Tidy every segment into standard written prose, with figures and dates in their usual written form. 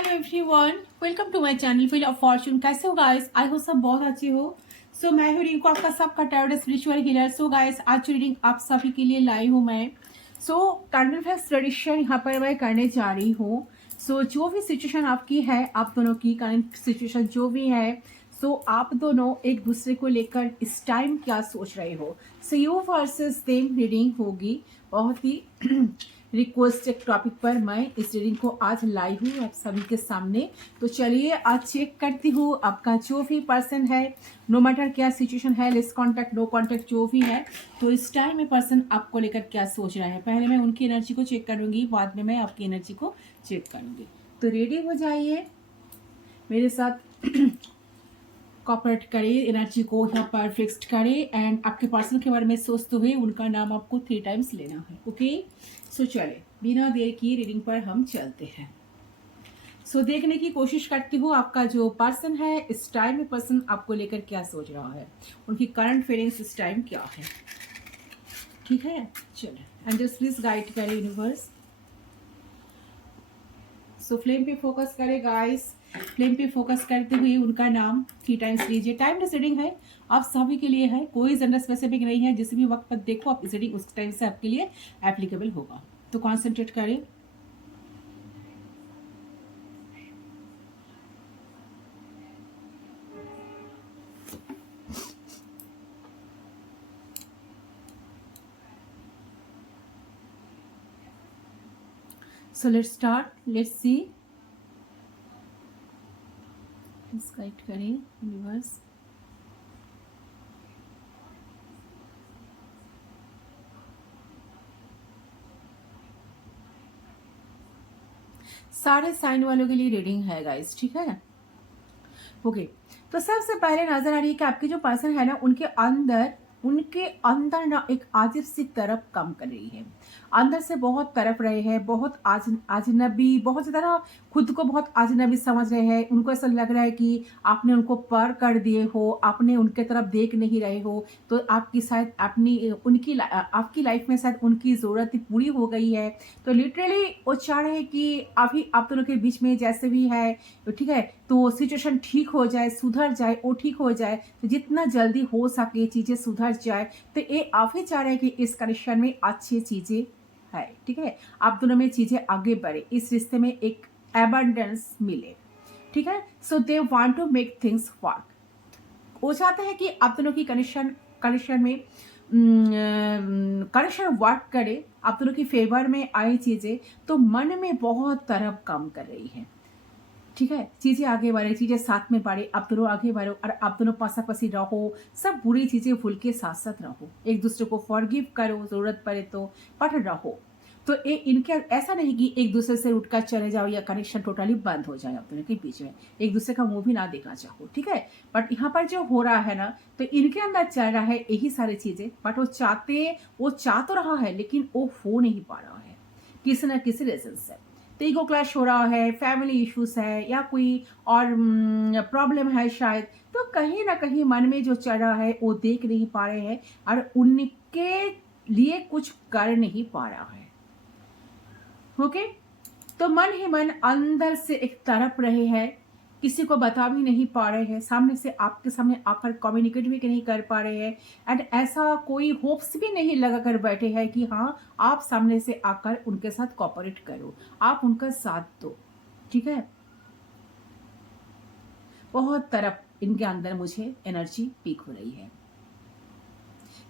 Hello everyone, welcome to my channel wheel of fortune. कैसे हो guys? I hope सब बहुत अच्छे हो। सो मैं हूँ रिंकू, आपका सबका tarot spiritual healer. So guys, आज की रीडिंग आप सभी के लिए लाई हूँ मैं। सो कैंडल फ्लेक्स ट्रेडिशन यहाँ पर मैं करने जा रही हूँ। सो जो भी सिचुएशन आपकी है, आप दोनों की करंट सिचुएशन जो भी है, सो आप दोनों एक दूसरे को लेकर इस टाइम क्या सोच रहे हो। So you versus them reading होगी। बहुत ही रिक्वेस्टेड टॉपिक पर मैं इस रीडिंग को आज लाई हूँ आप सभी के सामने। तो चलिए आज चेक करती हूँ आपका जो भी पर्सन है, नो मैटर क्या सिचुएशन है, लेस कॉन्टैक्ट नो कॉन्टैक्ट जो भी है, तो इस टाइम में पर्सन आपको लेकर क्या सोच रहा है। पहले मैं उनकी एनर्जी को चेक करूंगी, बाद में मैं आपकी एनर्जी को चेक करूंगी। तो रेडी हो जाइए, मेरे साथ कॉपरेट करें, एनर्जी को यहाँ पर फिक्स्ड करें एंड आपके पर्सन के बारे में सोचते हुए उनका नाम आपको 3 टाइम्स लेना है। ओके, सो चले बिना देर की रीडिंग पर हम चलते हैं। सो देखने की कोशिश करती हूँ आपका जो पर्सन है इस टाइम में पर्सन आपको लेकर क्या सोच रहा है, उनकी करंट फीलिंग्स इस टाइम क्या है। ठीक है, चले एंजल्स प्लीज गाइड करें यूनिवर्स। सो फ्लेम पे फोकस करें गाइस, फ्लेम पे फोकस करते हुए उनका नाम 3 टाइम्स लीजिए। टाइमलेस रीडिंग है, आप सभी के लिए है, कोई जेंडर स्पेसिफिक नहीं है। जिस भी वक्त पर देखो आप इस रीडिंग उस टाइम से आपके लिए एप्लीकेबल होगा। तो कॉन्सेंट्रेट करें। So let's start. Let's see. Please guide करें यूनिवर्स। सारे साइन वालों के लिए रीडिंग है गाइस, ठीक है। ओके, तो सबसे पहले नजर आ रही है कि आपके जो पर्सन है ना, उनके अंदर ना एक आजिब सी तरफ काम कर रही है। अंदर से बहुत तरफ रहे हैं, बहुत अजनबी, बहुत ज्यादा ना खुद को बहुत अजनबी समझ रहे हैं। उनको ऐसा लग रहा है कि आपने उनको पर कर दिए हो, आपने उनके तरफ देख नहीं रहे हो। तो आपकी शायद आपकी लाइफ में शायद उनकी जरूरत पूरी हो गई है। तो लिटरली वो चाह रहे हैं कि अभी आप दोनों के बीच में जैसे भी है, ठीक है, तो सिचुएशन ठीक हो जाए, सुधर जाए, वो ठीक हो जाए। तो जितना जल्दी हो सके चीजें सुधर जाए। तो ये आप ही चाह रहे हैं कि इस कनेक्शन में अच्छी चीजें है, ठीक है, आप दोनों में चीजें आगे बढ़े, इस रिश्ते में एक एबंडेंस मिले। ठीक है, so they want to make things work. वो चाहते हैं कि आप दोनों की कनेक्शन में कनेक्शन वर्क करे, आप दोनों की फेवर में आए चीजें। तो मन में बहुत तरफ काम कर रही है, ठीक है, चीजें आगे बढ़े, चीजें साथ में बढ़े, आप दोनों आगे बढ़ो और आप दोनों पासापासी रहो, सब बुरी चीजें भूल के साथ साथ रहो, एक दूसरे को फॉरगिव करो जरूरत पड़े तो, पर रहो। तो ये इनके ऐसा नहीं कि एक दूसरे से उठकर चले जाओ या कनेक्शन टोटली बंद हो जाए आप दोनों के बीच में, एक दूसरे का मुंह भी ना देखना चाहो, ठीक है। बट यहाँ पर जो हो रहा है ना, तो इनके अंदर चल रहा है यही सारी चीजें। बट वो चाह तो रहा है लेकिन वो हो नहीं पा रहा है किसी ना किसी रीजन से। तो ईगो क्लैश हो रहा है, फैमिली इश्यूज है या कोई और प्रॉब्लम है शायद। तो कहीं ना कहीं मन में जो चल रहा है वो देख नहीं पा रहे हैं और उनके लिए कुछ कर नहीं पा रहा है। ओके, तो मन ही मन अंदर से एक तड़प रहे हैं, किसी को बता भी नहीं पा रहे हैं, सामने से आपके सामने आकर कम्युनिकेट भी नहीं कर पा रहे हैं। एंड ऐसा कोई होप्स भी नहीं लगा कर बैठे हैं कि हाँ आप सामने से आकर उनके साथ कोऑपरेट करो, आप उनका साथ दो, ठीक है। बहुत तरफ इनके अंदर मुझे एनर्जी पीक हो रही है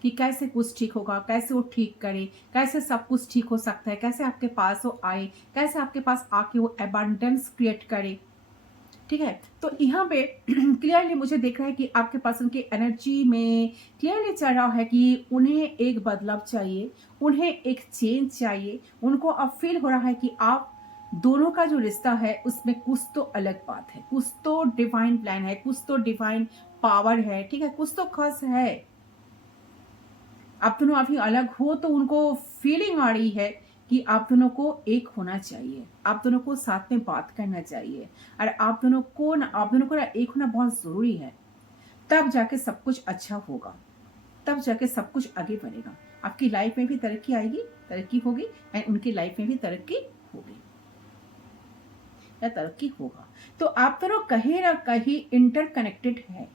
कि कैसे कुछ ठीक होगा, कैसे वो ठीक करे, कैसे सब कुछ ठीक हो सकता है, कैसे आपके पास वो आए, कैसे आपके पास आके वो एबंडेंस क्रिएट करे, ठीक है। तो यहाँ पे क्लियरली मुझे देख रहा है कि आपके पर्सन की एनर्जी में क्लियरली चल रहा है कि उन्हें एक बदलाव चाहिए, उन्हें एक चेंज चाहिए। उनको अब फील हो रहा है कि आप दोनों का जो रिश्ता है उसमें कुछ तो अलग बात है, कुछ तो डिवाइन प्लान है, कुछ तो डिवाइन पावर है, ठीक है, कुछ तो खास है। आप दोनों अभी अलग हो तो उनको फीलिंग आ रही है कि आप दोनों को एक होना चाहिए, आप दोनों को साथ में बात करना चाहिए और आप दोनों को ना एक होना बहुत जरूरी है। तब जाके सब कुछ अच्छा होगा, तब जाके सब कुछ आगे बढ़ेगा, आपकी लाइफ में भी तरक्की आएगी, तरक्की होगी एंड उनकी लाइफ में भी तरक्की होगी। या तरक्की होगा। तो आप दोनों कहीं ना कहीं इंटरकनेक्टेड है।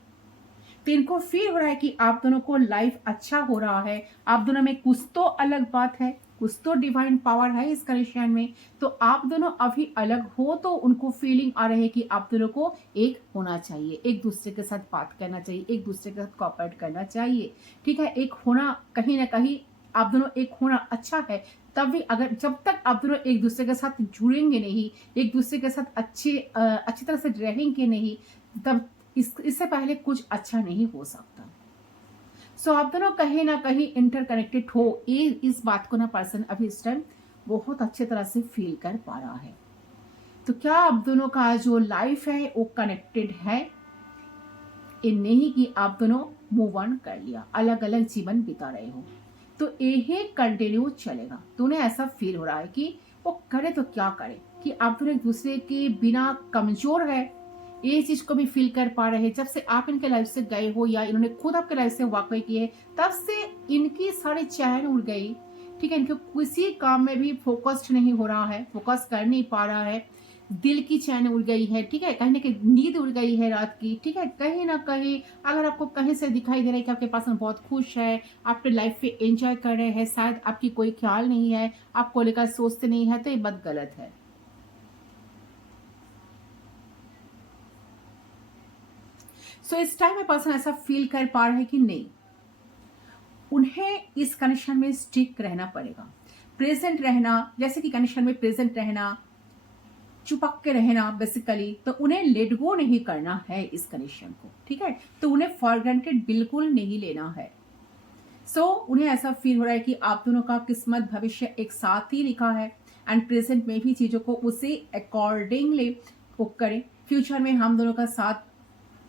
तो इनको फील हो रहा है कि आप दोनों को लाइफ अच्छा हो रहा है, आप दोनों में कुछ तो अलग बात है, कुछ तो डिवाइन पावर है इस कनेक्शन में। तो आप दोनों अभी अलग हो तो उनको फीलिंग आ रही है कि आप दोनों को एक होना चाहिए, एक दूसरे के साथ बात करना चाहिए, एक दूसरे के साथ कोऑपरेट करना चाहिए। ठीक है, एक होना कहीं ना कहीं आप दोनों एक होना अच्छा है। तब भी अगर जब तक आप दोनों एक दूसरे के साथ जुड़ेंगे नहीं, एक दूसरे के साथ अच्छी तरह से रहेंगे नहीं, तब इससे पहले कुछ अच्छा नहीं हो सकता। सो आप दोनों कहीं ना कहीं इंटरकनेक्टेड हो, ये इस बात को ना पर्सन अभी इस टाइम बहुत अच्छे तरह से फील कर पा रहा है। तो क्या आप दोनों का जो लाइफ है वो कनेक्टेड है? ये नहीं कि आप दोनों मूव ऑन कर लिया, अलग अलग जीवन बिता रहे हो, तो यही कंटिन्यू चलेगा। तो उन्हें ऐसा फील हो रहा है कि वो करे तो क्या करे, कि आप दोनों एक दूसरे के बिना कमजोर है, ये चीज को भी फील कर पा रहे हैं। जब से आप इनके लाइफ से गए हो या इन्होंने खुद आपके लाइफ से वाकई की है, तब से इनकी सारी चैन उड़ गई। ठीक है, इनके किसी काम में भी फोकस्ड नहीं हो रहा है, फोकस कर नहीं पा रहा है, दिल की चैन उड़ गई है। ठीक है, कहीं ना कहीं नींद उड़ गई है रात की। ठीक है, कहीं ना कहीं अगर आपको कहीं से दिखाई दे रहा है कि आपके पास में बहुत खुश है, आपके लाइफ पे एंजॉय कर रहे हैं, शायद आपकी कोई ख्याल नहीं है, आपको लेकर सोचते नहीं है, तो ये बात गलत है। सो इस टाइम में पर्सन ऐसा फील कर पा रहे हैं कि नहीं, उन्हें इस कनेक्शन में स्टिक रहना पड़ेगा, प्रेजेंट रहना, जैसे कि कनेक्शन में प्रेजेंट रहना, चुपक के रहना बेसिकली। तो उन्हें लेट गो नहीं करना है इस कनेक्शन को। ठीक है, तो उन्हें फॉर ग्रांटेड बिल्कुल नहीं लेना है। उन्हें ऐसा फील हो रहा है कि आप दोनों का किस्मत भविष्य एक साथ ही लिखा है, एंड प्रेजेंट में भी चीजों को उसे अकॉर्डिंगली वो करें। फ्यूचर में हम दोनों का साथ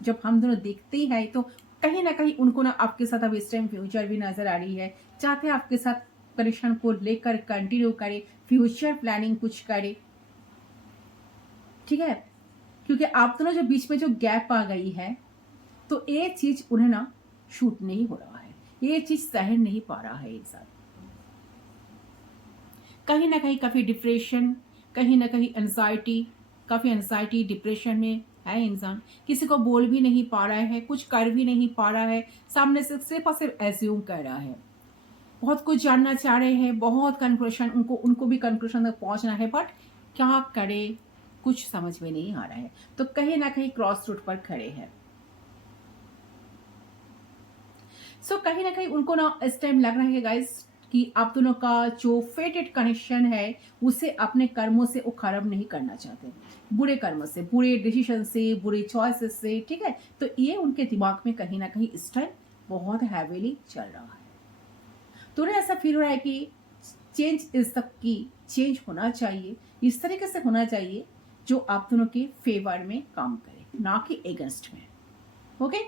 जब हम दोनों देखते हैं तो कहीं ना कहीं उनको ना आपके साथ अब इस टाइम फ्यूचर भी नजर आ रही है, चाहते हैं आपके साथ कनेक्शन को लेकर कंटिन्यू करे, फ्यूचर प्लानिंग कुछ करे। ठीक है, क्योंकि आप दोनों जो बीच में जो गैप आ गई है, तो ये चीज उन्हें ना शूट नहीं हो रहा है, ये चीज सहन नहीं पा रहा है एक साथ। कहीं ना कहीं काफी डिप्रेशन, कहीं ना कहीं एंजाइटी, काफी एंजाइटी डिप्रेशन में है इंसान, किसी को बोल भी नहीं पा रहा है, कुछ कर भी नहीं पा रहा है, सामने से सिर्फ और सिर्फ एज्यूम कर रहा है। बहुत कुछ जानना चाह रहे हैं, बहुत कंक्लूजन, उनको भी कंक्लूजन तक पहुंचना है, बट क्या करे कुछ समझ में नहीं आ रहा है। तो कहीं ना कहीं क्रॉस रूट पर खड़े हैं। कहीं ना कहीं उनको ना इस टाइम लग रहा है गाइस कि आप दोनों का जो फेटेड कनेक्शन है उसे अपने कर्मों से वो खराब नहीं करना चाहते, बुरे कर्मों से, बुरे डिसीजन से, बुरे चॉइसेस से। ठीक है, तो ये उनके दिमाग में कहीं ना कहीं इस टाइम बहुत हैवीली चल रहा है। तो उन्हें ऐसा फील हो रहा है कि change is the key, change होना चाहिए, इस तरीके से होना चाहिए जो आप दोनों के फेवर में काम करे, ना कि अगेंस्ट में। ओके,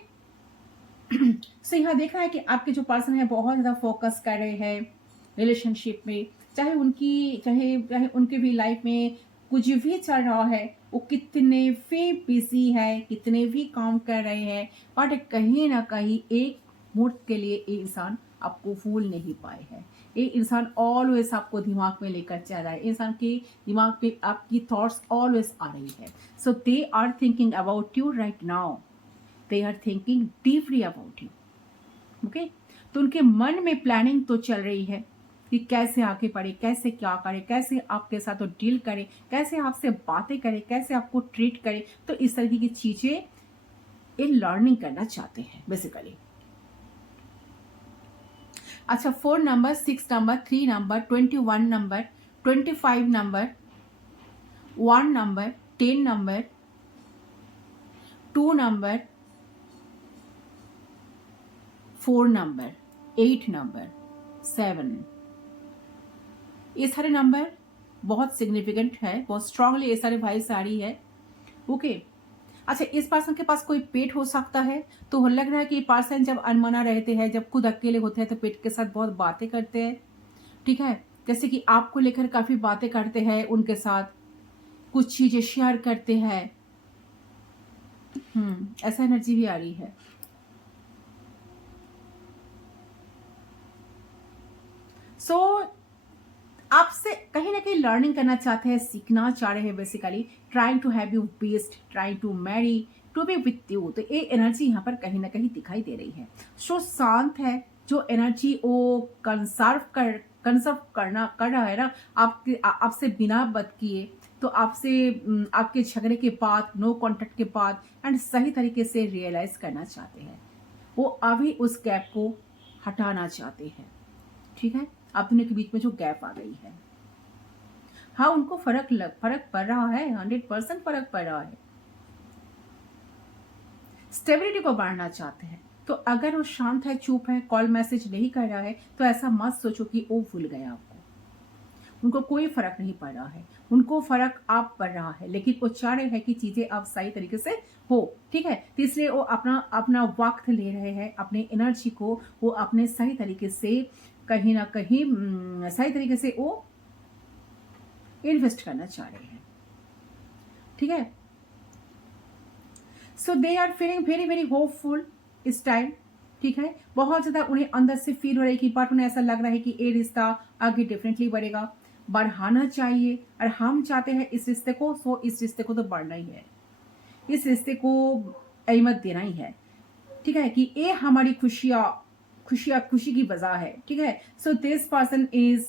यहाँ देखना है कि आपके जो पर्सन है बहुत ज़्यादा फोकस कर रहे हैं रिलेशनशिप में, चाहे चाहे उनके भी लाइफ में कुछ भी चल रहा है, वो कितने भी बिजी है, कितने भी काम कर रहे हैं, बट कहीं ना कहीं एक मुहूर्त के लिए ये इंसान आपको भूल नहीं पाए हैं। ये इंसान ऑलवेज आपको दिमाग में लेकर चल रहा है, इंसान के दिमाग में आपकी थॉट्स ऑलवेज आ रही है। So they are thinking about you right now, they are thinking deeply about you. Okay, तो उनके मन में प्लानिंग तो चल रही है कि कैसे आगे बढ़े, कैसे क्या करे, कैसे आपके साथ डील करे, कैसे आपसे बातें करे, कैसे आपको ट्रीट करे। तो इस तरीके की चीजें ये लर्निंग करना चाहते हैं बेसिकली। अच्छा, 4 number, 6 number, 3 number, 21 number, 25 number, 1 number, 10 number, 2 number, 4 number, 8 number, 7, ये सारे नंबर बहुत सिग्निफिकेंट है, बहुत स्ट्रांगली ये सारे भाई सारी है। ओके, अच्छा, इस पर्सन के पास कोई पेट हो सकता है, तो लग रहा है कि ये पर्सन जब अनमना रहते हैं, जब खुद अकेले होते हैं, तो पेट के साथ बहुत बातें करते हैं। ठीक है, जैसे कि आपको लेकर काफी बातें करते हैं, उनके साथ कुछ चीजें शेयर करते हैं। ऐसा एनर्जी भी आ रही है। आपसे कहीं ना कहीं लर्निंग करना चाहते हैं, सीखना चाह रहे हैं, basically trying to have you best, trying to marry, to be with you. तो ये एनर्जी यहाँ पर कहीं ना कहीं दिखाई दे रही है। जो शांत है, जो एनर्जी वो कंसर्व करना कर रहा है ना, आपसे बिना बात किए, तो आपसे आपके झगड़े के बाद, नो कॉन्टेक्ट के बाद एंड सही तरीके से रियलाइज करना चाहते हैं। वो अभी उस गैप को हटाना चाहते हैं। ठीक है, आप दोनों के बीच में जो गैप आ गई है, हाँ उनको फर्क पड़ रहा है, 100% फर्क पड़ रहा है। स्टेबिलिटी को बढ़ाना चाहते हैं। तो अगर वो शांत है, चुप है, कॉल मैसेज नहीं कर रहा है, तो ऐसा मत सोचो कि वो भूल गया आपको। उनको कोई फर्क नहीं पड़ रहा है, उनको फर्क आप पड़ रहा है, लेकिन वो चाह रहे हैं कि चीजें आप सही तरीके से हो। ठीक है, तो इसलिए वो अपना अपना वक्त ले रहे हैं, अपने एनर्जी को वो अपने सही तरीके से कहीं ना कहीं सही तरीके से वो इन्वेस्ट करना चाह रहे हैं। ठीक है, so they are feeling very very hopeful इस टाइम। ठीक है, बहुत ज्यादा उन्हें अंदर से फील हो रही है कि बट उन्हें ऐसा लग रहा है कि ये रिश्ता आगे डेफिनेटली बढ़ेगा, बढ़ाना चाहिए। और हम चाहते हैं इस रिश्ते को, सो इस रिश्ते को तो बढ़ना ही है, इस रिश्ते को अहमियत देना ही है। ठीक है, कि ये हमारी खुशी की वजह है। ठीक है, so this person is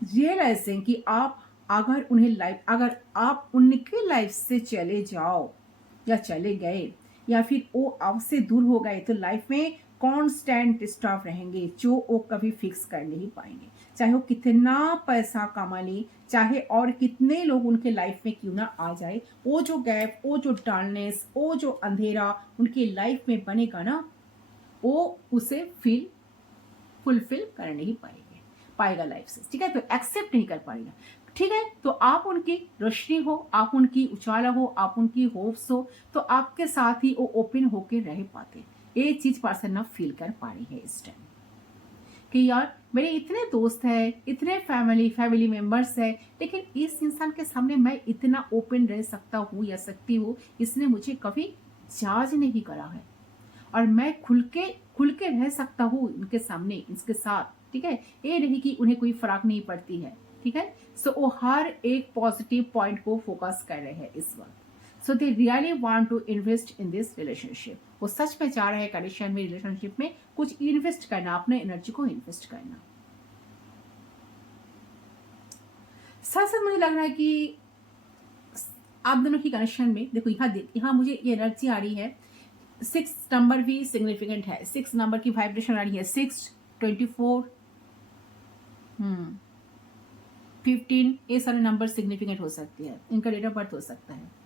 realising कि आप अगर आप उनके लाइफ से चले जाओ या चले गए या फिर वो आपसे दूर हो गए, तो लाइफ में कांस्टेंट स्टाफ रहेंगे जो वो कभी फिक्स कर नहीं पाएंगे। चाहे वो कितना पैसा कमा ले, चाहे और कितने लोग उनके लाइफ में क्यों ना आ जाए, वो जो गैप, वो जो डार्कनेस, वो जो अंधेरा उनकी लाइफ में बनेगा ना, वो उसे फुलफिल कर नहीं पाएगा लाइफ से। ठीक है, तो एक्सेप्ट नहीं कर पाएगा। ठीक है, तो आप उनकी रोशनी हो, आप उनकी उजाला हो, आप उनकी होप्स हो, तो आपके साथ ही वो ओपन होके रह पाते। ये चीज पर्सन ना फील कर पा रही है इस टाइम कि यार मेरे इतने दोस्त हैं, इतने फैमिली मेंबर्स हैं, लेकिन इस इंसान के सामने मैं इतना ओपन रह सकता हूँ या सकती हूँ, इसने मुझे कभी जाज नहीं करा है और मैं खुल के रह सकता हूँ इनके सामने, इसके साथ। ठीक है, ये नहीं कि उन्हें कोई फर्क नहीं पड़ती है। ठीक है, सो वो हर एक पॉजिटिव पॉइंट को फोकस कर रहे हैं इस वक्त। So they really want to invest in this relationship. वो सच में चाह रहे हैं कंडीशन में, रिलेशनशिप में कुछ इन्वेस्ट करना, अपने एनर्जी को इन्वेस्ट करना। साथ साथ मुझे लग रहा है कि आप दोनों की कनेक्शन में देखो, यहाँ मुझे ये एनर्जी आ रही है। 6 नंबर भी सिग्निफिकेंट है, 6 नंबर की वाइब्रेशन आ रही है। 6, 24, 15, ये सारे नंबर सिग्निफिकेंट हो सकते हैं, इनका डेट ऑफ बर्थ हो सकता है।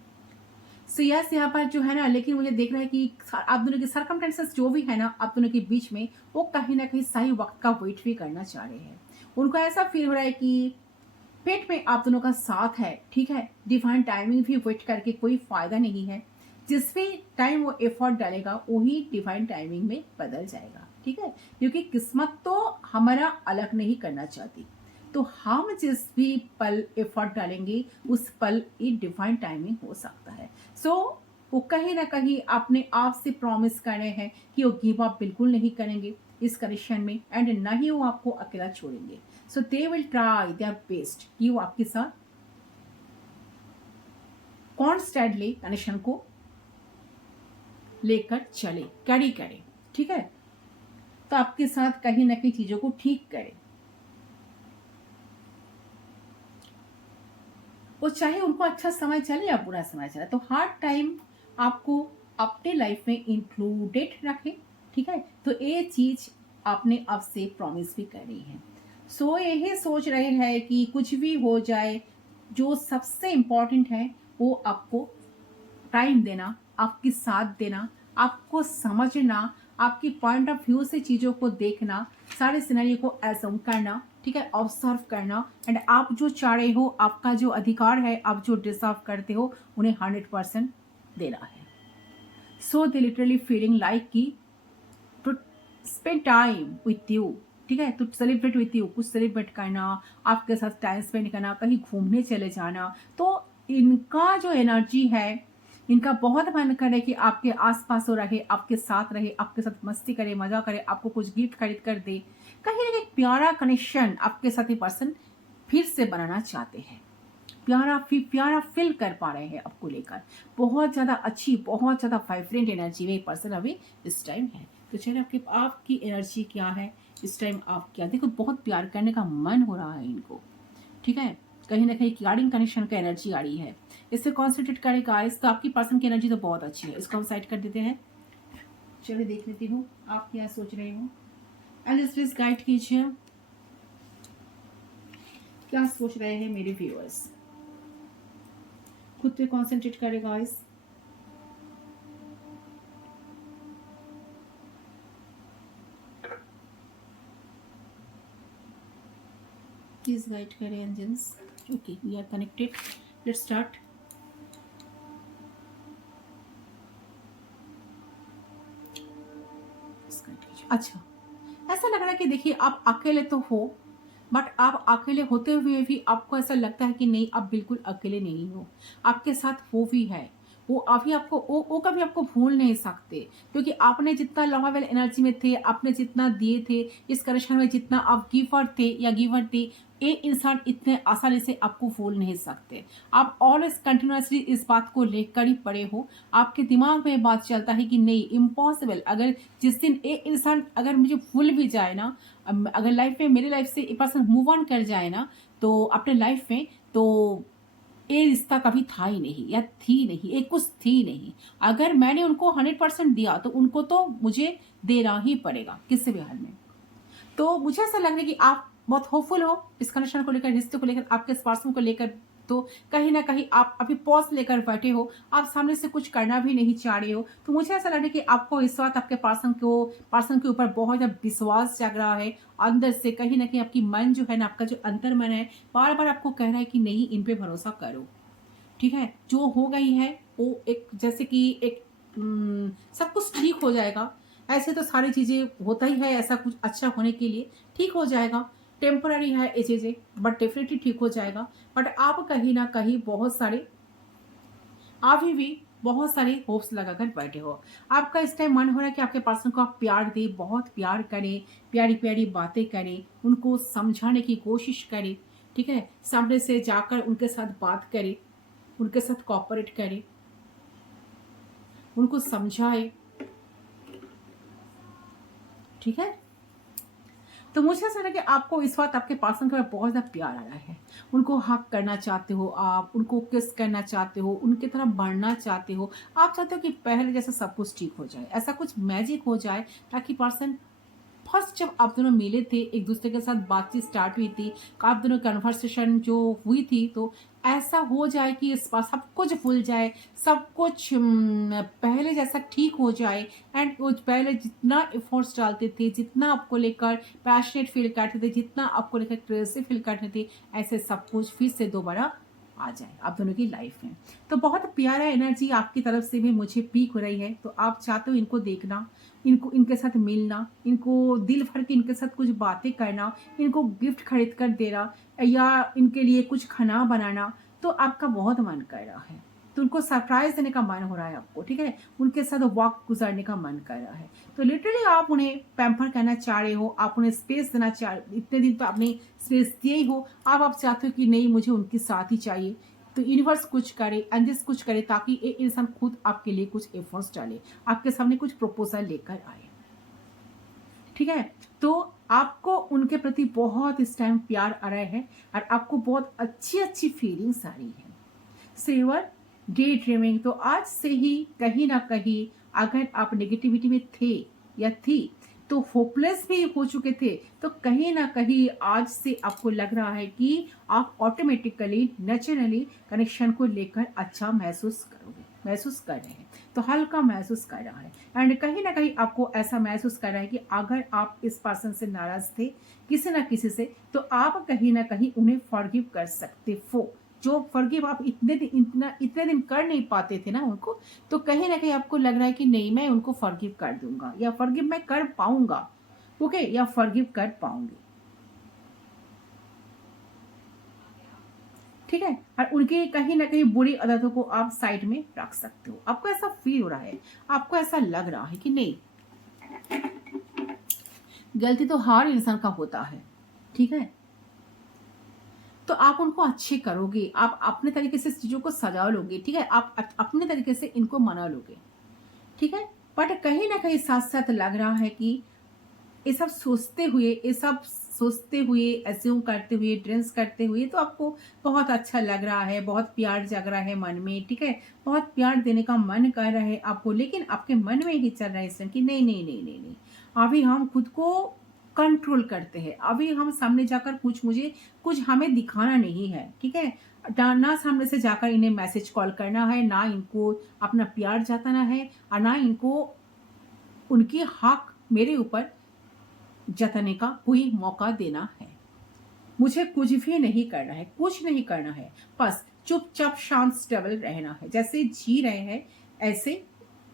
सो यस, यहाँ पर जो है ना, लेकिन मुझे देख रहा है कि आप दोनों के सर्कमस्टेंसेस जो भी है ना आप दोनों के बीच में, वो कहीं ना कहीं सही वक्त का वेट भी करना चाह रहे हैं। उनको ऐसा फील हो रहा है कि पेट में आप दोनों का साथ है। ठीक है, डिवाइन टाइमिंग भी वेट करके कोई फायदा नहीं है। जिस भी टाइम वो एफर्ट डालेगा वही डिवाइन टाइमिंग में बदल जाएगा। ठीक है, क्योंकि किस्मत तो हमारा अलग नहीं करना चाहती, तो हम जिस भी पल एफर्ट डालेंगे उस पल ये डिवाइन टाइमिंग हो सकता है। सो वो कहीं ना कहीं अपने आप से प्रॉमिस कर रहे हैं कि वो गिव अप बिल्कुल नहीं करेंगे इस कंडीशन में, एंड ना ही वो आपको अकेला छोड़ेंगे। So they will try their best कि वो आपके साथ कॉन्स्टेंटली कनेक्शन को लेकर चले, कैरी करे। ठीक है, तो आपके साथ कहीं ना कहीं चीजों को ठीक करे। वो चाहे उनको अच्छा समय चले या बुरा समय चले, तो हर टाइम आपको अपने लाइफ में इंक्लूडेड रखें। ठीक है, तो ये चीज आपने अब से प्रॉमिस भी कर रही है। सो यही सोच रहे हैं कि कुछ भी हो जाए, जो सबसे इम्पोर्टेंट है वो आपको टाइम देना, आपकी साथ देना, आपको समझना, आपकी पॉइंट ऑफ व्यू से चीजों को देखना, सारे सिनेरियो को एज्यूम करना। ठीक है, ऑब्जर्व करना, एंड आप जो चाह रहे हो, आपका जो अधिकार है, आप जो डिजर्व करते हो, उन्हें 100% देना है। So they literally feeling like की to spend time with you. ठीक है, तो सेलिब्रेट विथ यू, कुछ सेलिब्रेट करना, आपके साथ टाइम स्पेंड करना, कहीं घूमने चले जाना। तो इनका जो एनर्जी है इनका बहुत मन करे कि आपके आसपास हो रहे, आपके साथ रहे, आपके साथ मस्ती करे, मजा करे, आपको कुछ गिफ्ट खरीद कर दे। कहीं ना कहीं प्यारा कनेक्शन आपके साथ ये पर्सन फिर से बनाना चाहते हैं। प्यारा फील कर पा रहे हैं आपको लेकर। बहुत ज्यादा अच्छी, बहुत ज्यादा वाइब्रेंट एनर्जी में पर्सन अभी इस टाइम है। तो चलिए आपकी एनर्जी क्या है इस टाइम, आप क्या देखो, बहुत प्यार करने का मन हो रहा है इनको, ठीक है। कहीं ना कहीं गार्डिंग कनेक्शन का एनर्जी आ रही है, इससे कॉन्सेंट्रेट करें गाइस। तो आपकी पर्सन की एनर्जी तो बहुत अच्छी है, इसको हम साइड कर देते हैं। चलिए देख लेती हूँ आप क्या सोच रहे हो। एंड प्लीज गाइड कीजिए, क्या सोच रहे हैं मेरे व्यूअर्स। खुद पे कॉन्सेंट्रेट करें गाइस। प्लीज गाइड करें angels. Okay, we are connected, let's start. अच्छा, ऐसा लग रहा है कि देखिए आप अकेले तो हो, बट आप अकेले होते हुए भी आपको ऐसा लगता है कि नहीं, आप बिल्कुल अकेले नहीं हो। आपके साथ वो भी है, वो अभी आपको वो कभी आपको भूल नहीं सकते, क्योंकि आपने जितना लॉवेबल एनर्जी में थे, आपने जितना दिए थे इस कनेक्शन में, जितना आप गिवर थे या गिवर थे, ये इंसान इतने आसानी से आपको भूल नहीं सकते। आप ऑलवेज कंटिन्यूसली इस बात को लेकर ही पड़े हो। आपके दिमाग में बात चलता है कि नहीं, इम्पॉसिबल, अगर जिस दिन एक इंसान अगर मुझे भूल भी जाए ना, अगर लाइफ में मेरी लाइफ से एक पर्सन मूव ऑन कर जाए ना, तो अपने लाइफ में, तो ये रिश्ता कभी था ही नहीं या थी नहीं, एक कुछ थी नहीं। अगर मैंने उनको 100% दिया तो उनको तो मुझे देना ही पड़ेगा किसी भी हाल में। तो मुझे ऐसा लग रहा है कि आप बहुत होपफुल हो इस कनेक्शन को लेकर, रिश्ते को लेकर, आपके पर्सन को लेकर। तो कहीं ना कहीं आप अभी पॉज लेकर बैठे हो, आप सामने से कुछ करना भी नहीं चाह रहे हो। तो मुझे ऐसा लग रहा है कि आपको इस वक्त आपके पर्सन के ऊपर बहुत ज्यादा विश्वास जाग रहा है अंदर से। कहीं ना कहीं आपकी मन जो है ना, आपका जो अंतर मन है, बार बार आपको कह रहा है कि नहीं, इन पे भरोसा करो, ठीक है। जो हो गई है वो एक, जैसे कि एक सब कुछ ठीक हो जाएगा। ऐसे तो सारी चीजें होता ही है, ऐसा कुछ अच्छा होने के लिए ठीक हो जाएगा। टेम्पररी है ये चीजें, बट डेफिनेटली ठीक हो जाएगा। बट आप कहीं ना कहीं बहुत सारे, अभी भी बहुत सारे होप्स लगाकर बैठे हो। आपका इस टाइम मन हो रहा है कि आपके पर्सन को आप प्यार दे, बहुत प्यार करें, प्यारी प्यारी बातें करें, उनको समझाने की कोशिश करें, ठीक है। सामने से जाकर उनके साथ बात करें, उनके साथ कॉपरेट करे, उनको समझाए, ठीक है। तो मुझे ऐसा लगा कि आपको इस वक्त आपके पर्सन के बहुत ज्यादा प्यार आ रहा है। उनको हक करना चाहते हो, आप उनको किस करना चाहते हो, उनकी तरफ बढ़ना चाहते हो। आप चाहते हो कि पहले जैसा सब कुछ ठीक हो जाए, ऐसा कुछ मैजिक हो जाए, ताकि पर्सन फर्स्ट जब आप दोनों मिले थे, एक दूसरे के साथ बातचीत स्टार्ट हुई थी, आप दोनों कन्वर्सेशन जो हुई थी, तो ऐसा हो जाए कि इस बार सब कुछ भूल जाए, सब कुछ पहले जैसा ठीक हो जाए। एंड वो पहले जितना एफर्ट्स डालते थे, जितना आपको लेकर पैशनेट फील करते थे, जितना आपको लेकर क्रेजी फील करते थे, ऐसे सब कुछ फिर से दोबारा आ जाए आप दोनों की लाइफ में। तो बहुत प्यारा एनर्जी आपकी तरफ से भी मुझे पीक हो रही है। तो आप चाहते हो इनको देखना, इनको इनके साथ मिलना, इनको दिल भर के इनके साथ कुछ बातें करना, इनको गिफ्ट खरीद कर देना, या इनके लिए कुछ खाना बनाना, तो आपका बहुत मन कर रहा है। तो उनको सरप्राइज देने का मन हो रहा है आपको, ठीक है। उनके साथ वक्त गुजारने का मन कर रहा है। तो लिटरली आप उन्हें पैम्पर करना चाह रहे हो, आप उन्हें स्पेस देना चाह, इतने दिन तो आपने स्पेस दिए ही हो, अब आप चाहते हो कि नहीं, मुझे उनके साथ ही चाहिए। तो यूनिवर्स कुछ करे, एंजल्स कुछ करे, ताकि एक इंसान खुद आपके लिए कुछ एफर्ट्स डाले, आपके सामने कुछ प्रपोजल लेकर आए, ठीक है। तो आपको उनके प्रति बहुत इस टाइम प्यार आ रहा है, और आपको बहुत अच्छी अच्छी फीलिंग्स आ रही है। सिल्वर डे ड्रीमिंग, तो आज से ही कहीं ना कहीं अगर आप नेगेटिविटी में थे या थी, तो होपलेस भी हो चुके थे, तो कहीं ना कहीं आज से आपको लग रहा है कि आप ऑटोमेटिकली नेचुरली कनेक्शन को लेकर अच्छा महसूस करोगे, महसूस कर रहे हैं। तो हल्का महसूस कर रहा है, एंड कहीं ना कहीं आपको ऐसा महसूस कर रहा है कि अगर आप इस पर्सन से नाराज थे किसी ना किसी से, तो आप कहीं ना कहीं उन्हें फॉरगिव कर सकते हो। जो फॉरगिव आप इतने दिन कर नहीं पाते थे ना उनको, तो कहीं ना कहीं आपको लग रहा है कि नहीं, मैं उनको फॉरगिव कर दूंगा, या फॉरगिव मैं कर पाऊंगा, ओके, या फॉरगिव कर पाऊंगी, ठीक है, और उनकी कहीं ना कहीं बुरी आदतों को आप साइड में रख सकते हो। आपको ऐसा फील हो रहा है, आपको ऐसा लग रहा है कि नहीं, गलती तो हर इंसान का होता है, ठीक है, तो आप उनको अच्छे करोगे, आप अपने तरीके से चीजों को सजा लोगे, ठीक है, आप अपने तरीके से इनको मना लोगे, ठीक है। बट कहीं ना कहीं साथ साथ लग रहा है कि ये सब सोचते हुए, ये सब सोचते हुए, एज्यूम करते हुए, ड्रिंक्स करते हुए तो आपको बहुत अच्छा लग रहा है, बहुत प्यार जग रहा है मन में, ठीक है, बहुत प्यार देने का मन कर रहा है आपको, लेकिन आपके मन में ही चल रहा है इस टाइम कि नहीं नहीं नहीं नहीं नहीं, अभी हम खुद को कंट्रोल करते हैं, अभी हम सामने जाकर कुछ हमें दिखाना नहीं है, ठीक है, ना सामने से जाकर इन्हें मैसेज कॉल करना है, ना इनको अपना प्यार जताना है, और ना इनको उनकी हक मेरे ऊपर जताने का कोई मौका देना है। मुझे कुछ भी नहीं करना है, कुछ नहीं करना है, बस चुपचाप शांत स्टेबल रहना है, जैसे जी रहे हैं ऐसे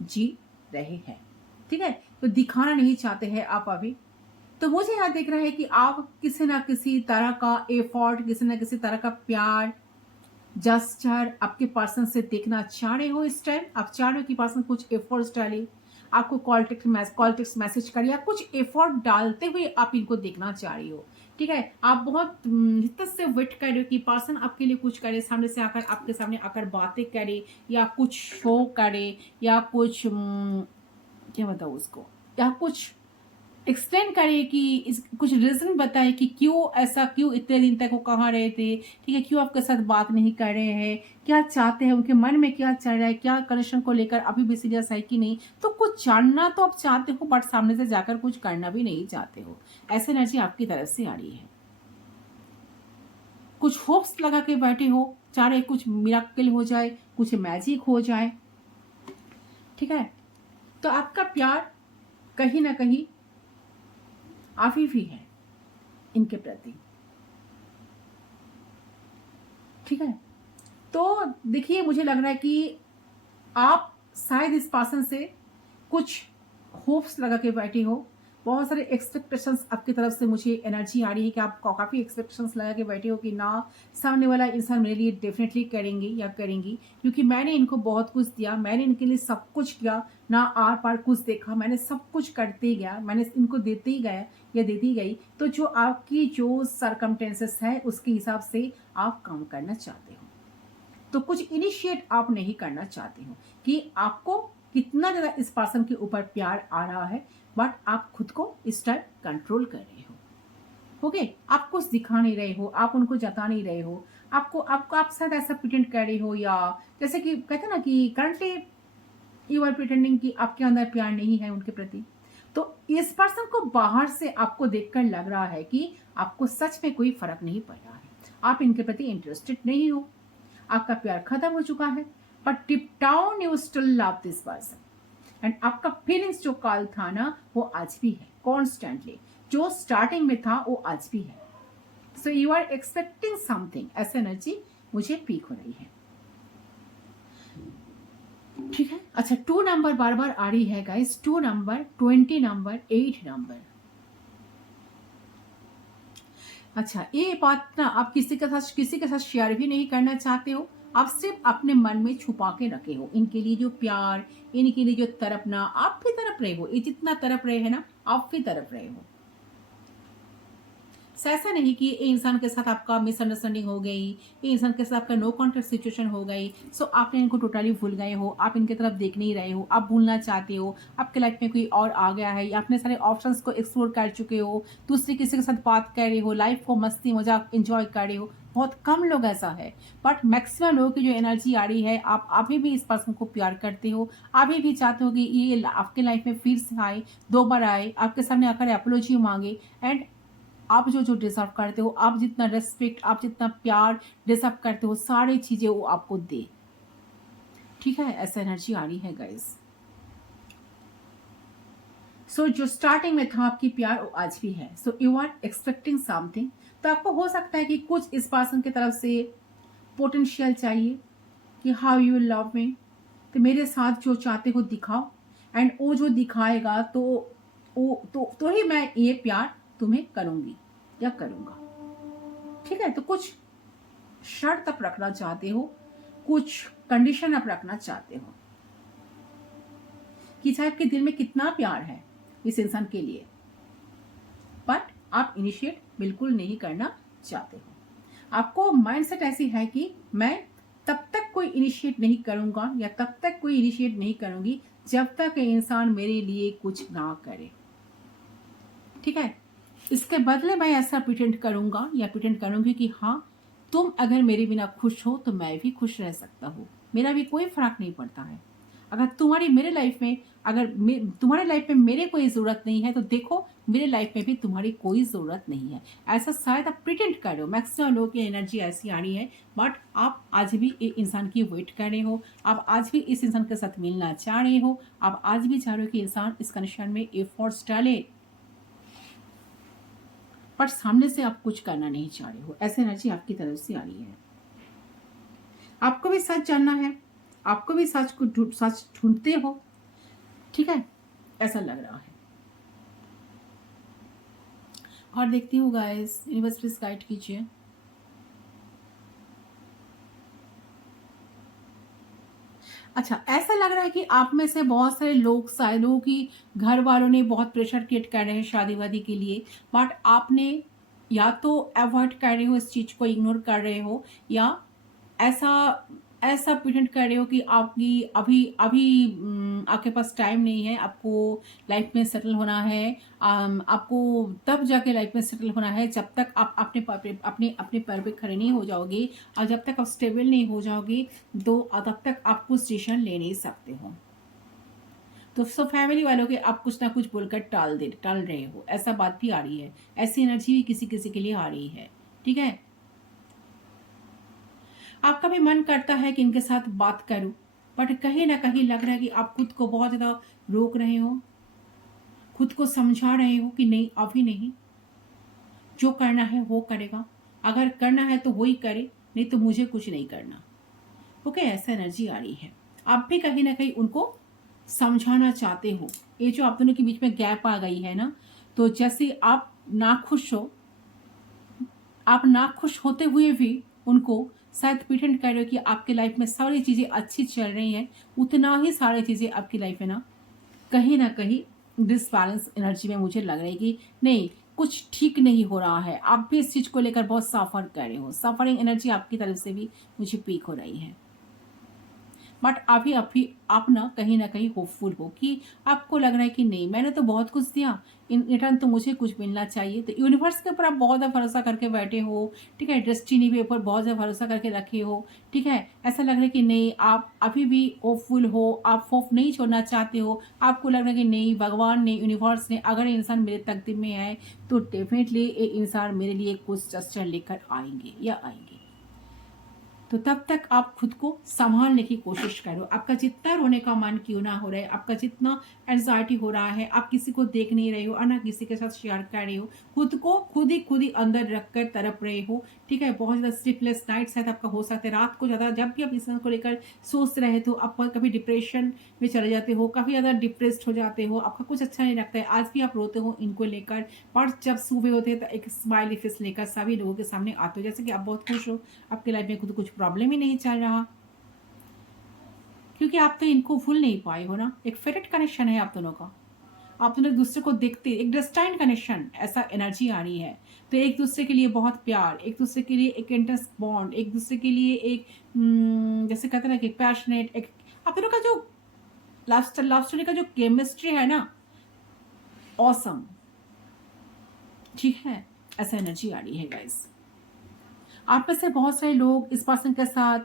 जी रहे हैं, ठीक है। तो दिखाना नहीं चाहते हैं आप अभी, तो मुझे यहाँ देख रहा है कि आप किसी ना किसी तरह का एफर्ट, किसी ना किसी तरह का प्यार, जस्चर आपके पर्सन से देखना चाह रहे हो। इस टाइम आप चाह रहे हो कि पर्सन कुछ एफर्ट्स डाले, आपको कॉल टेक्स्ट मैसेज करे, या कुछ एफर्ट डालते हुए आप इनको देखना चाह रही हो, ठीक है। आप बहुत हिद्दत से वेट कर रहे हो कि पर्सन आपके लिए कुछ करे, सामने से आकर आपके सामने आकर बातें करे, या कुछ शो करे, या कुछ क्या बताऊँ उसको, या कुछ एक्सप्लेन करे कि कुछ रीजन बताए कि क्यों ऐसा, क्यों इतने दिन तक वो कहाँ रहे थे, ठीक है, क्यों आपके साथ बात नहीं कर रहे हैं, क्या चाहते हैं, उनके मन में क्या चल रहा है, क्या कनेक्शन को लेकर अभी भी सीरियस है कि नहीं। तो कुछ जानना तो आप चाहते हो, बट सामने से जाकर कुछ करना भी नहीं चाहते हो, ऐसी एनर्जी आपकी तरफ से आ रही है। कुछ होप्स लगा के बैठे हो, चाह रहे कुछ मिराकल हो जाए, कुछ मैजिक हो जाए, ठीक है। तो आपका प्यार कहीं ना कहीं अभी भी है इनके प्रति, ठीक है। तो देखिए, मुझे लग रहा है कि आप शायद इस पर्सन से कुछ होप्स लगा के बैठे हो, बहुत सारे एक्सपेक्टेशंस आपकी तरफ से मुझे एनर्जी आ रही है कि आप काफ़ी एक्सपेक्टेशंस लगा के बैठे हो कि ना सामने वाला इंसान मेरे लिए डेफिनेटली करेंगे या करेंगी, क्योंकि मैंने इनको बहुत कुछ दिया, मैंने इनके लिए सब कुछ किया, ना आर पार कुछ देखा, मैंने सब कुछ करते गया, मैंने इनको देते ही गया या देती गई, तो जो आपकी जो सरकमटेंसेस है उसके हिसाब से आप काम करना चाहते हो, तो कुछ इनिशिएट आप नहीं करना चाहते हो कि आपको कितना ज्यादा इस पर्सन के ऊपर प्यार आ रहा है, बट आप खुद को इस टाइम कंट्रोल कर रहे हो, ओके। आप कुछ दिखा नहीं रहे हो, आप उनको जता नहीं रहे हो, आपको आपको आप शायद ऐसा प्रिटेंड कर रहे हो, या जैसे कि कहते हैं ना कि करंटली यू आर प्रिटेंडिंग कि आपके अंदर प्यार नहीं है उनके प्रति। तो इस पर्सन को बाहर से आपको देखकर लग रहा है कि आपको सच में कोई फर्क नहीं पड़ रहा है, आप इनके प्रति इंटरेस्टेड नहीं हो, आपका प्यार खत्म हो चुका है, but deep down you still love this person, and आपका फीलिंग्स जो कल था ना वो आज भी है, कॉन्स्टेंटली जो स्टार्टिंग में था वो आज भी है। So you are expecting something, ऐसा एनर्जी मुझे पीक हो रही है, ठीक है। अच्छा, 2 नंबर बार बार आ रही है गाइस, 2 नंबर, 20 नंबर, 8 नंबर। अच्छा, ये बात ना आप किसी के साथ शेयर भी नहीं करना चाहते हो, आप सिर्फ अपने मन में छुपा के रखे हो। इनके लिए जो प्यार, इनके लिए जो तड़पना, आप भी तड़प रहे हो, ये जितना तड़प रहे हैं ना आप भी तड़प रहे हो। ऐसा नहीं कि ये इंसान के साथ आपका मिसअंडरस्टैंडिंग हो गई, ये इंसान के साथ आपका नो कॉन्टेक्ट सिचुएशन हो गई, सो आपने इनको टोटली भूल गए हो, आप इनके तरफ देख नहीं रहे हो, आप भूलना चाहते हो, आपके लाइफ में कोई और आ गया है, या अपने सारे ऑप्शंस को एक्सप्लोर कर चुके हो, दूसरे किसी के साथ बात कर रहे हो, लाइफ को मस्ती मजाक एंजॉय कर रहे हो। बहुत कम लोग ऐसा है, बट मैक्सिमम लोगों की जो एनर्जी आ रही है, आप अभी भी इस पर्सन को प्यार करते हो, अभी भी चाहते हो कि ये आपके लाइफ में फिर से आए, 2 बार आए, आपके सामने आकर एपोलॉजी मांगे, एंड आप जो जो डिजर्व करते हो, आप जितना रेस्पेक्ट, आप जितना प्यार डिजर्व करते हो, सारी चीजें वो आपको दे, ठीक है। ऐसा एनर्जी आ रही है गाइस। सो जो स्टार्टिंग में था आपकी प्यार वो आज भी है, so you are expecting something. तो आपको हो सकता है कि कुछ इस पर्सन की तरफ से पोटेंशियल चाहिए कि हाउ यू लव मी, तो मेरे साथ जो चाहते हो दिखाओ, एंड वो जो दिखाएगा तो ही मैं ये प्यार तुम्हें करूंगी या करूंगा, ठीक है। तो कुछ शर्त आप रखना चाहते हो, कुछ कंडीशन आप रखना चाहते हो कि चाहे आपके दिल में कितना प्यार है इस इंसान के लिए, बट आप इनिशिएट बिल्कुल नहीं करना चाहते हो। आपको माइंडसेट ऐसी है कि मैं तब तक कोई इनिशिएट नहीं करूंगा या तब तक कोई इनिशिएट नहीं करूंगी जब तक ये इंसान मेरे लिए कुछ ना करे। ठीक है, इसके बदले मैं ऐसा प्रिटेंड करूंगा या प्रिटेंड करूंगी कि हाँ, तुम अगर मेरे बिना खुश हो तो मैं भी खुश रह सकता हूँ, मेरा भी कोई फर्क नहीं पड़ता है। अगर तुम्हारी मेरे लाइफ में तुम्हारे लाइफ में मेरे कोई ज़रूरत नहीं है तो देखो मेरे लाइफ में भी तुम्हारी कोई ज़रूरत नहीं है। ऐसा शायद आप प्रिटेंड कर रहे हो, मैक्सिमम लोगों की एनर्जी ऐसी आ रही है, बट आप आज भी एक इंसान की वेट कर रहे हो, आप आज भी इस इंसान के साथ मिलना चाह रहे हो, आप आज भी चाह रहे हो कि इंसान इस कनेक्शन में एफर्ट्स डाले, पर सामने से आप कुछ करना नहीं चाह रहे हो। ऐसी एनर्जी आपकी तरफ से आ रही है। आपको भी सच जानना है, आपको भी सच ढूंढते हो। ठीक है, ऐसा लग रहा है। और देखती हूँ गाइस, यूनिवर्स प्लीज गाइड कीजिए। अच्छा, ऐसा लग रहा है कि आप में से बहुत सारे लोग, शायद लोगों की घर वालों ने बहुत प्रेशर क्रिएट कर रहे हैं शादी वादी के लिए, बट आपने या तो अवॉइड कर रहे हो, इस चीज को इग्नोर कर रहे हो, या ऐसा ऐसा प्रिटेंड कर रहे हो कि आपकी अभी अभी आपके पास टाइम नहीं है, आपको लाइफ में सेटल होना है, आपको तब जाके लाइफ में सेटल होना है जब तक आप अपने पैर पे खड़े नहीं हो जाओगे, और जब तक आप स्टेबल नहीं हो जाओगे तो तब तक आप कुछ डिसीजन ले नहीं सकते हो। तो फैमिली वालों के आप कुछ ना कुछ बोलकर टाल रहे हो, ऐसा बात भी आ रही है। ऐसी एनर्जी भी किसी किसी के लिए आ रही है। ठीक है, आपका भी मन करता है कि इनके साथ बात करूं, बट कहीं ना कहीं लग रहा है कि आप खुद को बहुत ज़्यादा रोक रहे हो, खुद को समझा रहे हो कि नहीं, अभी नहीं, जो करना है वो करेगा, अगर करना है तो वही करे, नहीं तो मुझे कुछ नहीं करना। ओके, ऐसा एनर्जी आ रही है। आप भी कहीं ना कहीं उनको समझाना चाहते हो। ये जो आप दोनों के बीच में गैप आ गई है ना, तो जैसे आप नाखुश हो, आप नाखुश होते हुए भी उनको शायद प्रिटेंड कर रहे हो कि आपके लाइफ में सारी चीज़ें अच्छी चल रही हैं, उतना ही सारी चीज़ें आपकी लाइफ में ना कहीं डिसबैलेंस एनर्जी में मुझे लग रही है कि नहीं, कुछ ठीक नहीं हो रहा है। आप भी इस चीज़ को लेकर बहुत सफ़र कर रहे हो, सफरिंग एनर्जी आपकी तरफ से भी मुझे पीक हो रही है। बट अभी अभी आप ना कहीं होपफुल हो कि आपको लग रहा है कि नहीं, मैंने तो बहुत कुछ दिया, इन रिटर्न तो मुझे कुछ मिलना चाहिए। तो यूनिवर्स के ऊपर आप बहुत ज़्यादा भरोसा करके बैठे हो। ठीक है, डेस्टिनी के ऊपर बहुत ज़्यादा भरोसा करके रखे हो। ठीक है, ऐसा लग रहा है कि नहीं, आप अभी भी होपफुल हो, आप होप नहीं छोड़ना चाहते हो। आपको लग रहा है कि नहीं, भगवान ने, यूनिवर्स ने, अगर इंसान मेरे तकदीर में आए तो डेफिनेटली ये इंसान मेरे लिए कुछ जस्चर लेकर आएंगे या आएंगे। तो तब तक आप खुद को संभालने की कोशिश करो। आपका जितना रोने का मन क्यों ना हो रहा है, आपका जितना एंजाइटी हो रहा है, आप किसी को देख नहीं रहे हो और ना किसी के साथ शेयर कर रहे हो, खुद को खुद ही अंदर रखकर तड़प रहे हो। ठीक है, बहुत ज़्यादा स्लीपलेस नाइट शायद आपका हो सकता है। रात को ज़्यादा जब भी आप इस को लेकर सोचते रहे तो आप कभी डिप्रेशन में चले जाते हो, काफ़ी ज़्यादा डिप्रेस्ड हो जाते हो, आपका कुछ अच्छा नहीं लगता है, आज भी आप रोते हो इनको लेकर। पर जब सुबह होते हैं तो एक स्माइली फेस लेकर सभी लोगों के सामने आते हो, जैसे कि आप बहुत खुश हो, आपकी लाइफ में खुद कुछ प्रॉब्लम ही नहीं चल रहा, क्योंकि आप तो इनको भूल नहीं पाए हो ना। एक फेटेड कनेक्शन है आप दोनों का, आप दोनों एक दूसरे को देखते, एक डेस्टाइन्ड कनेक्शन, ऐसा एनर्जी आ रही है। तो एक दूसरे के लिए बहुत प्यार, एक दूसरे के लिए एक इंटेंस बॉन्ड, एक दूसरे के लिए एक जैसे कहते हैं ना कि पैशनेट, एक आप दोनों का जो लव स्टोरी का जो केमिस्ट्री है ना, ऑसम। ठीक है, ऐसा एनर्जी आ रही है गाइस। आप में से बहुत सारे लोग इस पर्सन के साथ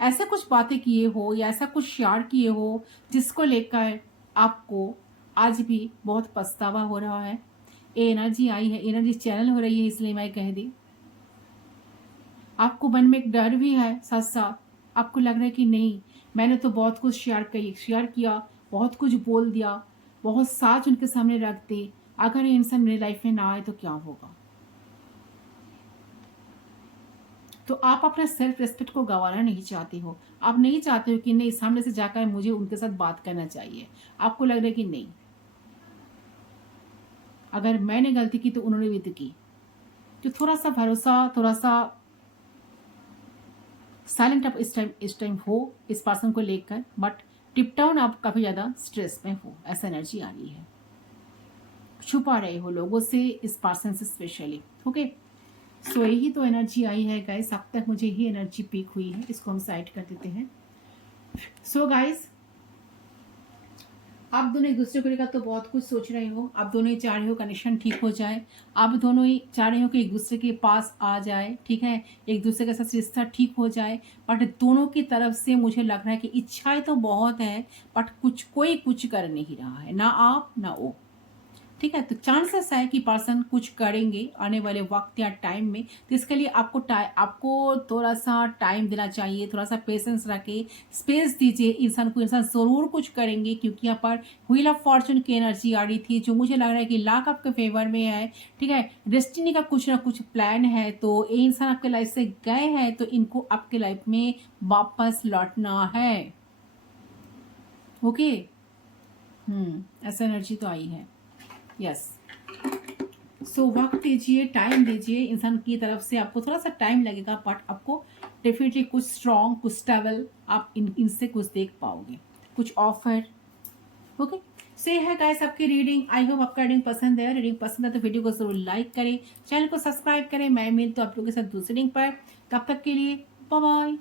ऐसे कुछ बातें किए हो या ऐसा कुछ शेयर किए हो जिसको लेकर आपको आज भी बहुत पछतावा हो रहा है। ये एनर्जी आई है, एनर्जी चैनल हो रही है, इसलिए मैं कह दी। आपको मन में एक डर भी है, साथ साथ आपको लग रहा है कि नहीं, मैंने तो बहुत कुछ शेयर किया, बहुत कुछ बोल दिया, बहुत साथ उनके सामने रख दी, अगर ये इंसान मेरी लाइफ में ना आए तो क्या होगा। तो आप अपना सेल्फ रिस्पेक्ट को गंवाना नहीं चाहते हो। आप नहीं चाहते हो कि नहीं, सामने से जाकर मुझे उनके साथ बात करना चाहिए। आपको लग रहा है कि नहीं, अगर मैंने गलती की तो उन्होंने भी तो की, जो थोड़ा सा भरोसा, थोड़ा सा साइलेंट आप इस टाइम हो इस पर्सन को लेकर, बट टिप डाउन आप काफी ज्यादा स्ट्रेस में हो, ऐसा एनर्जी आ रही है। छुपा रहे हो लोगों से, इस पर्सन से स्पेशली। ओके, सो यही तो एनर्जी आई है गाइस। अब तक मुझे ही एनर्जी पीक हुई है, इसको हम साइड कर देते हैं। सो गाइस, आप दोनों एक दूसरे को लेकर तो बहुत कुछ सोच रहे हो, आप दोनों ही चाह रहे हो कनेक्शन ठीक हो जाए, आप दोनों ही चाह रहे हो कि एक दूसरे के पास आ जाए, ठीक है, एक दूसरे के साथ रिश्ता ठीक हो जाए। बट दोनों की तरफ से मुझे लग रहा है कि इच्छाएं तो बहुत है, बट कोई कुछ कर नहीं रहा है, ना आप ना वो। ठीक है, तो चांसेस है कि पर्सन कुछ करेंगे आने वाले वक्त या टाइम में। तो इसके लिए आपको थोड़ा सा टाइम देना चाहिए, थोड़ा सा पेशेंस रखे, स्पेस दीजिए इंसान को। इंसान जरूर कुछ करेंगे, क्योंकि यहाँ पर व्हील ऑफ फॉर्चून की एनर्जी आ रही थी, जो मुझे लग रहा है कि लाख आपके फेवर में है। ठीक है, डेस्टिनी का कुछ ना कुछ प्लान है, तो ये इंसान आपके लाइफ से गए हैं तो इनको आपके लाइफ में वापस लौटना है। ओके, ऐसा एनर्जी तो आई है। यस, सो वक्त दीजिए, टाइम दीजिए इंसान की तरफ से। आपको थोड़ा सा टाइम लगेगा, बट आपको डेफिनेटली कुछ स्ट्रॉन्ग, कुछ स्टेबल आप इनसे कुछ देख पाओगे, कुछ ऑफर। ओके, से है गाइस आपकी रीडिंग। आई होप आपका रीडिंग पसंद है। रीडिंग पसंद है तो वीडियो को जरूर लाइक करें, चैनल को सब्सक्राइब करें। मैं मिलती हूँ आप लोगों के साथ दूसरी रीडिंग पर। तब तक के लिए बाय बाय।